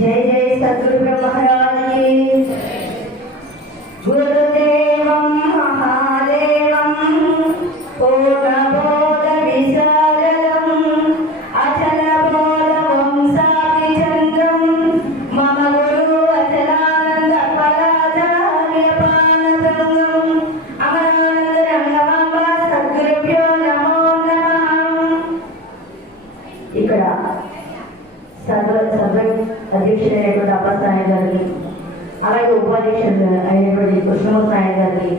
जय जय सद्गुरु महाराज। की गुरुदेवं అయినటువంటి కృష్ణమూర్తి గారికి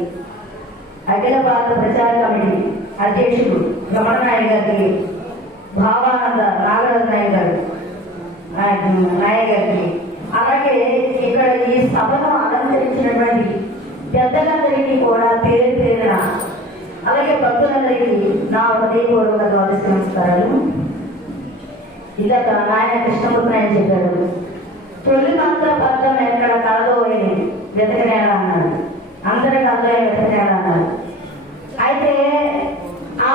అఖిల భారత ప్రచార కమిటీ అధ్యక్షుడు రమణ నాయక్ గారికి భావానంద నాగరాజ నాయక్ గారు ఆ, గారికి అలాగే ఇక్కడ ఈ సభను అలంకరించినటువంటి పెద్దలందరికీ కూడా పేరు పేరున అలాగే భక్తులందరికీ నా హృదయపూర్వక ద్వాదశ నమస్కారాలు. ఇందాక నాయన కృష్ణమూర్తి ఆయన చెప్పాడు తొలి మంత్ర పత్రం ఎక్కడ కలదో వెతకనేలా అన్నాడు అందరికి అందరూ వెతకనేలా అన్నాడు అయితే ఆ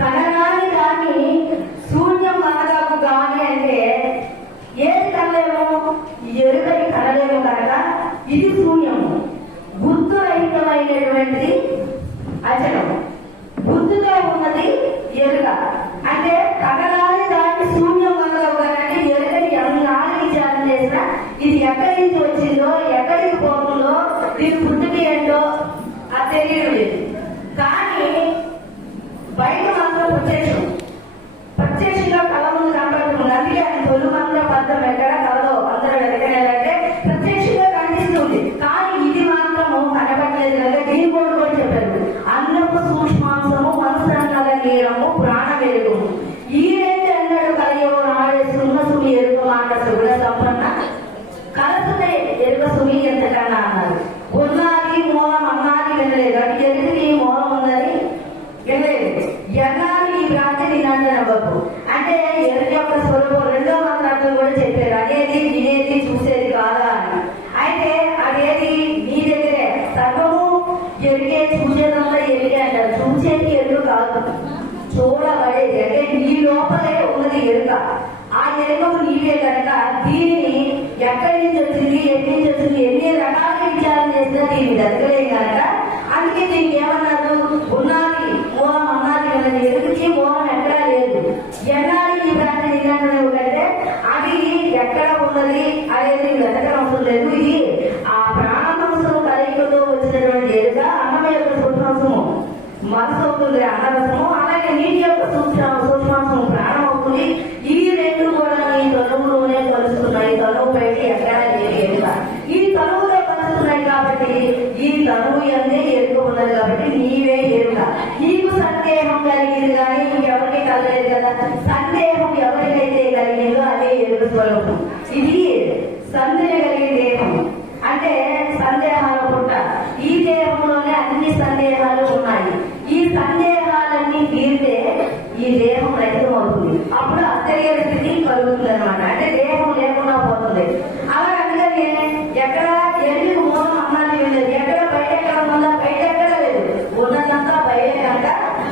కనరాని దాన్ని శూన్యం మనదాకు గాని అంటే ఏది కనలేము? ఎరుకని కనలేము కనుక ఇది శూన్యము గుర్తురహితమైనటువంటిది అచలం గుర్తుతో ఉన్నది ఎరుక అంటే కనరాని దాన్ని శూన్యం అనగాకు కానీ ఎరుకని ఎన్ని విచారణ చేసినా ఇది ఎక్కడి నుంచి వచ్చిందో ఎక్కడికి పోతుందో దీని పుట్టుకి ఏంటో అది తెలియదు లేదు కానీ బయట మాత్రం ప్రత్యక్షం ప్రత్యక్షంగా కళ ముందు కనపడుతుంది అందుకే ఆయన చూడబడేది అంటే నీ లోపలే ఉన్నది ఎరుక. ఆ ఎరుకకు నీవే కనుక దీనిని ఎక్కడి నుంచి వచ్చింది ఎన్ని నుంచి వచ్చింది ఎన్ని రకాలుగా విచారణ చేసినా దీన్ని దక్కలేం కనుక. అందుకే దీనికి ఏమన్నారు ఉన్నది మూలం అన్నది కనుక ఎరుకకి మూలం ఎక్కడా లేదు ఎన్నాళ్ళు ఈ ప్రాంతం నిజంగా కంటే అది ఎక్కడ ఉన్నది అనేది వెతకడం అవసరం లేదు ఇది ఆ ప్రాణవంశం కలయికతో వచ్చినటువంటి ఎరుక అన్నం యొక్క సూక్ష్మాంశము మనసు అవుతుంది అన్నరసము అలాగే నీటి యొక్క సూక్ష్మ సూక్ష్మాంశం ప్రాణం అవుతుంది ఈ రెండు కూడా ఈ తనువులోనే కలుస్తున్నాయి. తనువు పైకి ఎక్కడా లేదు. ఈ తనువులో కలుస్తున్నాయి కాబట్టి ఈ తనువు అన్నీ ఎరుక ఉన్నది కాబట్టి నీవే ఎరుక నీకు సందేహం కలిగింది కానీ ఇంకెవరికి కలలేదు కదా? సందేహం ఎవరికైతే కలిగిందో అదే ఎరుక స్వరూపం. ఇది సందేహ కలిగే దేహం. అంటే ఈ దేహం రహితం అవుతుంది అప్పుడు అత్తయ్య స్థితి కలుగుతుంది అనమాట అంటే దేహం లేకుండా పోతుంది. అలా అందుకని ఎక్కడ ఎన్ని మూలం అన్నాది లేదు. ఎక్కడ బయట ఎక్కడ ఉందా బయట ఎక్కడ లేదు. ఉన్నదంతా బయట కనుక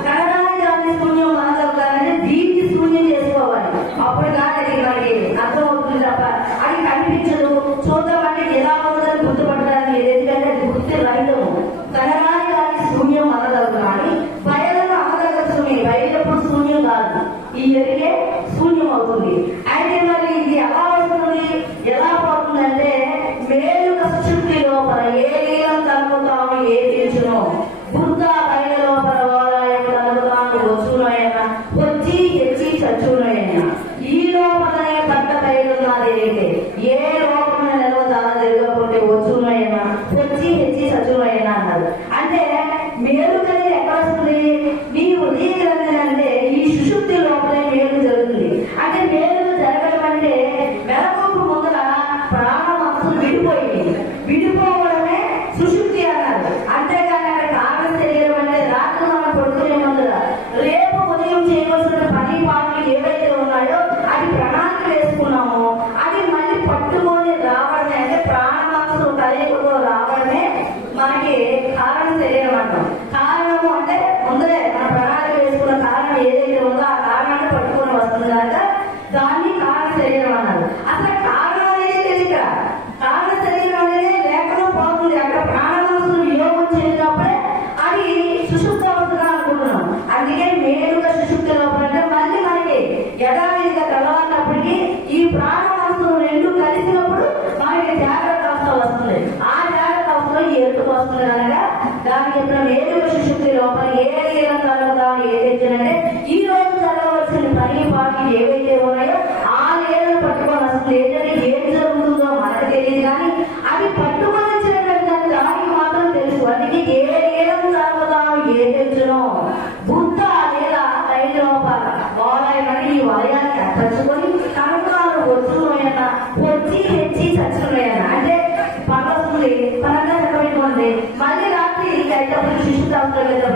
కనడానికి దాన్ని శూన్యం మనదవుతారని దీన్ని శూన్యం చేసుకోవాలి. అప్పుడు కానీ అది మనకి అర్థమవుతుంది తప్ప అది కనిపించదు. God. ప్రాణవాస్తువులు రెండు కలిసినప్పుడు మనకి జాగ్రత్త అవస్థ వస్తుంది. ఆ జాగ్రత్త అవస్థలో ఎందుకు వస్తుంది అనగా దానికి ఎప్పుడు Kalau kita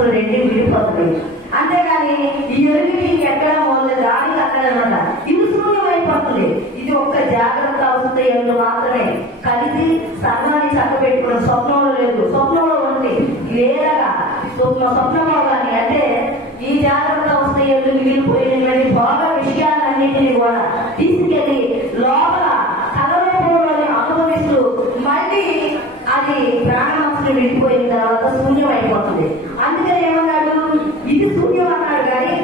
ప్రాణ రెండు విడిపోతుంది. అంతేగాని ఈ ఎరుగు ఎక్కడ మొదలు దానికి అక్కడ అనమాట ఇది శూన్యమైపోతుంది ఇది ఒక్క జాగ్రత్త అవస్థ ఎందు మాత్రమే. కలిసి సర్వాన్ని చక్కబెట్టుకున్న స్వప్నంలో లేదు. స్వప్నంలో ఉంది వేరగా స్వప్న స్వప్నంలో కానీ అంటే ఈ జాగ్రత్త అవస్థ ఎందు మిగిలిపోయినటువంటి భోగ విషయాలన్నింటినీ కూడా తీసుకెళ్ళి లోపల కలవరూపంలోని అనుభవిస్తూ మళ్ళీ అది ప్రాణవంశం వెళ్ళిపోయిన తర్వాత శూన్యం అయిపోతుంది అందుకని ఏమన్నాడు ఇది శూన్యం అన్నాడు కానీ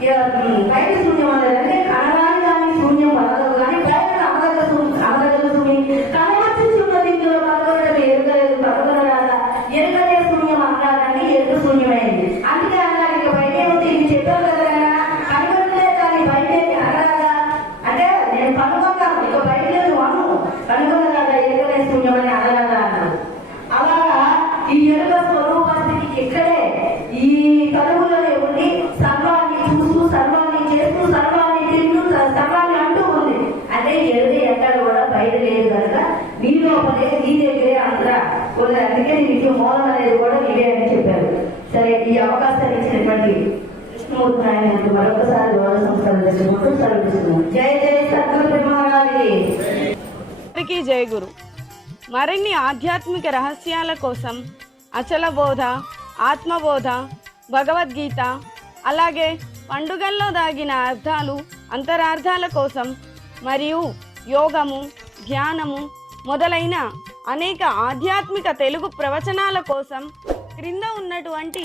ఇక, ఉమ్, బయట శూన్యం అన్నాడు అంటే కనరాని కానీ శూన్యం అనదు కానీ బయట అమరగ శూన్యం అమరగ శూన్యం కనవచ్చి ఉన్నది ఇందులో కనుగొనడం ఎరుగలేదు కనుగొనరాదా ఎరుగలే శూన్యం అన్నాడని ఎరుక శూన్యమైంది అందుకే అన్నాడు ఇక బయట ఏముంది ఇది చెప్పారు కదా కనుగొనలే కానీ బయట ఏంటి అనరాదా అంటే నేను కనుగొన్నాను ఇక బయట లేదు అను కనుగొనలాగా ఎరుగలే శూన్యం అని అన్నాడు అలాగా ఈ ఎరుక స్వరూపానికి ఇక్కడే ఈ కలుగులోనే ఉండి సర్వాన్ని చూస్తూ సర్వాన్ని చేస్తూ సర్వాన్ని తింటూ సర్వాన్ని అంటూ ఉంది అంటే ఎరుక ఎక్కడ కూడా బయట లేదు కనుక నీ లోపలే నీ దగ్గరే అంతరా ఉంది అందుకే నీకు మూలం అనేది కూడా నీవే అని చెప్పారు సరే ఈ అవకాశాన్ని ఇచ్చినటువంటి కృష్ణమూర్తి నాయన మరొకసారి జై జై సద్గురు జయ గురు. మరిన్ని ఆధ్యాత్మిక రహస్యాల కోసం అచల బోధ ఆత్మబోధ భగవద్గీత అలాగే పండుగల్లో దాగిన అర్థాలు అంతరార్థాల కోసం మరియు యోగము ధ్యానము మొదలైన అనేక ఆధ్యాత్మిక తెలుగు ప్రవచనాల కోసం క్రింద ఉన్నటువంటి